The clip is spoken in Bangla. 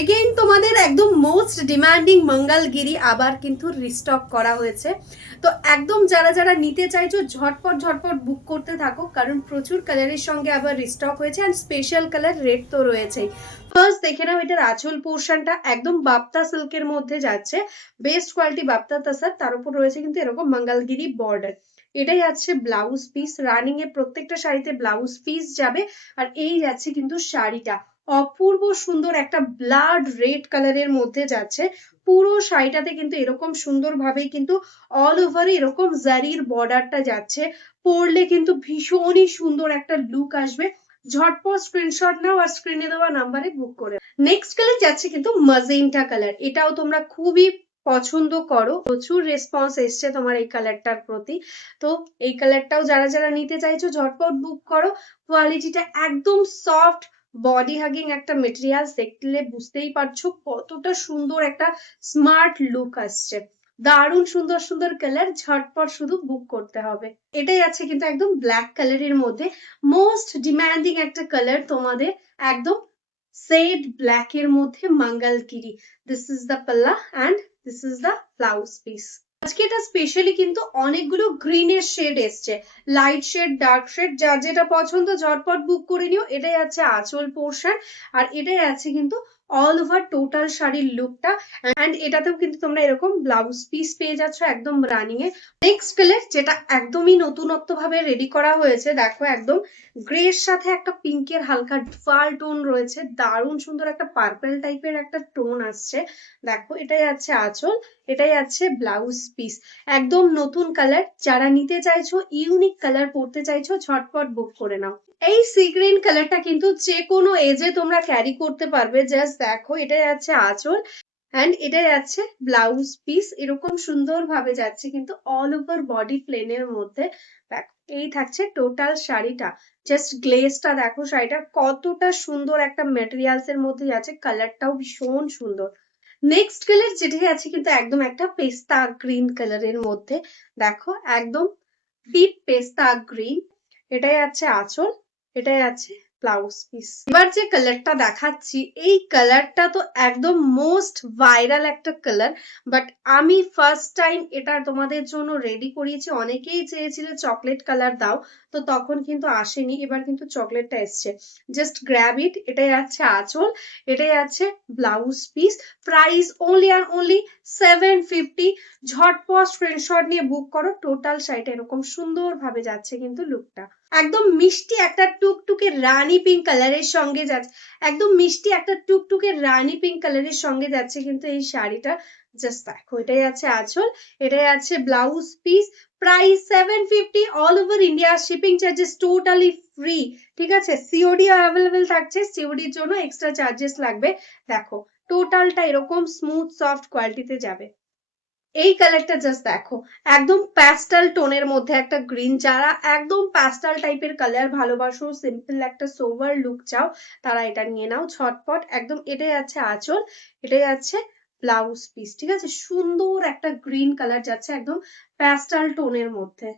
এগেইন তোমাদের একদম মোস্ট ডিমান্ডিং মঙ্গলগিরি আবার কিন্তু রিস্টক করা হয়েছে। তো একদম যারা যারা নিতে চাইছো ঝটপট ঝটপট বুক করতে থাকো, কারণ প্রচুর কালারের সঙ্গে আবার রিস্টক হয়েছে। অ্যান্ড স্পেশাল কালার রেড তো রয়েছেই। ফার্স্ট দেখে নাও, এটার আঁচল পোর্শনটা একদম বাপ্তা সিল্কের মধ্যে যাচ্ছে, বেস্ট কোয়ালিটি বাপ্তা তাসার, তার উপর রয়েছে কিন্তু এরকম মঙ্গলগিরি বর্ডার। এটাই আছে ব্লাউজ পিস, রানিং এ প্রত্যেকটা শাড়িতে ব্লাউজ পিস যাবে। আর এই যাচ্ছে কিন্তু শাড়িটা, অপূর্ব সুন্দর একটা ব্লাড রেড কালারের মধ্যে যাচ্ছে। পুরো শাড়িটাতে কিন্তু এরকম সুন্দর ভাবে কিন্তু অল ওভার এরকম জারির বর্ডারটা যাচ্ছে। পরলে কিন্তু ভীষণই সুন্দর একটা লুক আসবে। ঝটপট স্ক্রিনশট নাও আর স্ক্রিনে দেওয়া নাম্বারে বুক করে। নেক্সট কালার যাচ্ছে কিন্তু মাজেন্টা কালার, এটাও তোমরা খুবই পছন্দ করো, প্রচুর রেসপন্স এসছে তোমার এই কালারটার প্রতি। তো এই কালারটাও যারা যারা নিতে চাইছো ঝটপট বুক করো। কোয়ালিটিটা একদম সফট, বডি হাগিং একটা মেটেরিয়াল, দেখলে বুঝতেই পারছো কতটা সুন্দর একটা স্মার্ট লুক আসছে। দারুণ সুন্দর সুন্দর কালার, ঝটপট শুধু বুক করতে হবে। এটাই আছে কিন্তু একদম ব্ল্যাক কালারের মধ্যে, মোস্ট ডিমান্ডিং একটা কালার তোমাদের, একদম সেড ব্ল্যাক এর মধ্যে মঙ্গলগিরি। দিস ইজ দ্য পাল্লা and this is the blouse piece. আজকে এটা স্পেশালি কিন্তু অনেকগুলো গ্রিনের শেড এসছে, লাইট শেড, ডার্ক শেড, যার যেটা পছন্দ ঝটপট বুক করে নিও। এটাই আছে আঁচল পোর্শন, আর এটাই আছে কিন্তু অল ওভার টোটাল শাড়ির লুকটা। অ্যান্ড এটাতেও কিন্তু তোমরা এরকম ব্লাউজ পিস পেয়ে যাচ্ছ একদম রানিং এ। নেক্সট কালার যেটা একদমই নতুনত্ব ভাবে রেডি করা হয়েছে, দেখো একদম গ্রের সাথে একটা পিঙ্কের হালকা ফাল টোন রয়েছে, দারুণ সুন্দর একটা পার্পল টাইপের একটা টোন আসছে। দেখো এটাই আছে আঁচল, এটাই আছে ব্লাউজ পিস, একদম নতুন কালার। যারা নিতে চাইছো, ইউনিক কালার পড়তে চাইছো, ঝটপট বুক করে নাও। এই সি গ্রিন কালারটা কিন্তু যে কোনো এজে তোমরা ক্যারি করতে পারবে। জাস্ট দেখো এটাই আছে আঁচল অ্যান্ড এটা যাচ্ছে ব্লাউজ পিস, এরকম সুন্দর ভাবে যাচ্ছে কিন্তু অল ওভার বডি প্লেনের মধ্যে। দেখো এই থাকছে টোটাল শাড়িটা, জাস্ট গ্লেজটা দেখো শাড়িটার কতটা সুন্দর একটা মেটেরিয়ালস এর মধ্যে যাচ্ছে, কালারটাও ভীষণ সুন্দর। নেক্সট কালার যেটাই আছে কিন্তু একদম একটা পেস্তা গ্রিন কালারের মধ্যে, দেখো একদম ডিপ পেস্তা গ্রিন। এটাই আছে আঁচল, এটাই আছে ব্লাউজ পিস। এবার যে কালারটা দেখাচ্ছি, এই কালারটা তো একদম মোস্ট ভাইরাল একটা কালার, বাট আমি ফার্স্ট টাইম এটা তোমাদের জন্য রেডি করিয়েছি। অনেকেই চেয়েছিল চকলেট কালার দাও, তো তখন কিন্তু আসেনি, এবার কিন্তু চকলেটটা এসছে। জাস্ট গ্র্যাব ইট, এটাই আছে আঁচল, এটাই আছে ব্লাউজ পিস। প্রাইস অনলি আর অনলি 750। ঝটপট স্ক্রিনশট নিয়ে বুক করো। টোটাল শাড়িটা এরকম সুন্দর ভাবে যাচ্ছে কিন্তু লুকটা, একদম মিষ্টি একটা টুকটুকে রানী পিঙ্ক কালারের সঙ্গে যাচ্ছে, একদম মিষ্টি একটা টুকটুকে রানী পিঙ্ক কালারের সঙ্গে যাচ্ছে কিন্তু এই শাড়িটা। জাস্ট দেখো এটাই আছে আঁচল, এটাই আছে blouse piece. Price 750, all over India, shipping charges totally free. ঠিক আছে, সিওডি অ্যাভেলেবেল থাকছে, সিওডির জন্য এক্সট্রা চার্জেস লাগবে। দেখো টোটালটা এরকম স্মুথ সফট কোয়ালিটিতে যাবে। এই কালারটা জাস্ট দেখো, একদম প্যাস্টেল টোনের মধ্যে একটা গ্রিন। যারা একদম প্যাস্টেল টাইপের কালার ভালোবাসো, সিম্পল একটা সোভার লুক চাও, তারা এটা নিয়ে নাও ঝটপট। একদম এটাই আছে আঁচল, এটাই আছে ব্লাউজ পিস। ঠিক আছে, সুন্দর একটা গ্রিন কালার যাচ্ছে একদম প্যাস্টেল টোনের মধ্যে।